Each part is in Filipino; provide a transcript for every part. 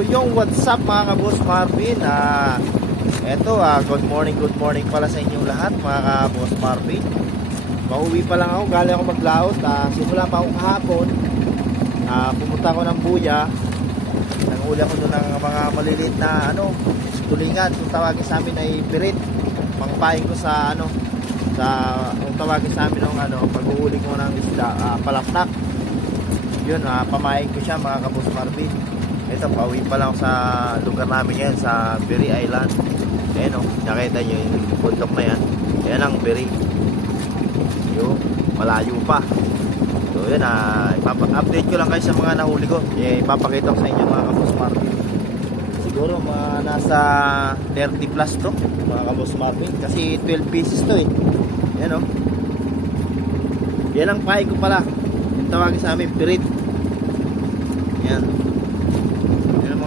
Yung what's up mga kabos Marvin ah, Eto ah, good morning, good morning pala sa inyong lahat mga kabos Marvin. Pauwi pa lang ako, galing ako maglaot ah, Simula pa ako kahapon ah, Pumunta ako ng buya. Nanguli ako doon ng mga maliliit na ano Tulingan, kung tawagin sa amin ay pirit. Pangpain ko sa ano sa kung tawagin sa amin ng ano pag-uuli ko ng isda ah, palaknak yun ah, pamain ko siya mga kabos Marvin ito, pauwi pa lang sa lugar namin yan, sa Berry Island. Ayan o, nakita nyo yung bundok na yan. Yan ang Berry. Yun, malayo pa. So yun, ah, ipapa-update ko lang kayo sa mga nahuli ko. Eh, ipapakita ko sa inyo mga kabos Marvin. Siguro mga nasa 30 plus to, mga kabos Marvin. Kasi 12 pieces to eh. Yan o. Yan ang pahay ko pala. Yung tawagin sa amin, pirit. Yan.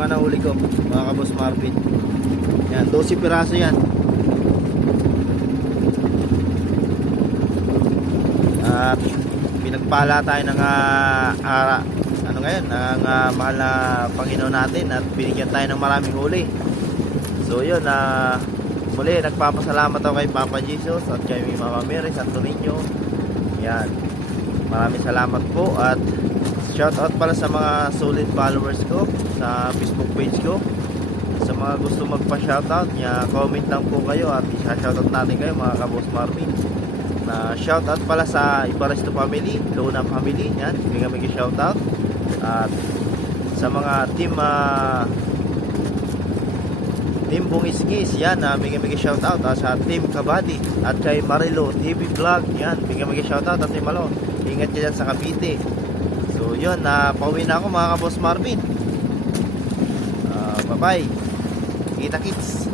Mga nahuli ko, mga kabos Marvin. Yan, 12 piraso yan. At pinagpala tayo ng ah, ara, ano ngayon, ng ah, mahal na Panginoon natin at binigyan tayo ng maraming huli. So yun, na muli nagpapasalamat ako kay Papa Jesus at kay Mama Mary Santo Niño. Yan. Maraming salamat po at shout out pala sa mga solid followers ko sa Facebook page ko. Sa mga gusto magpa-shoutout, niya comment lang po kayo at i-shoutout natin kayo mga kabos Marvin. Na shoutout pala sa Ibaresto family, Luna family, yan, bigyan kami shoutout. At sa mga team ah, Team Bungisgis, yan, uh, bigyan bigyan shoutout uh, sa Team Kabadi at kay Marilo TV Vlog, yan, bigyan bigyan shoutout at Team Malo. Ingat ka dyan sa Cavite. So yun, na pauwi na ako mga kabos Marvin. Ah, bye bye. Kita kits.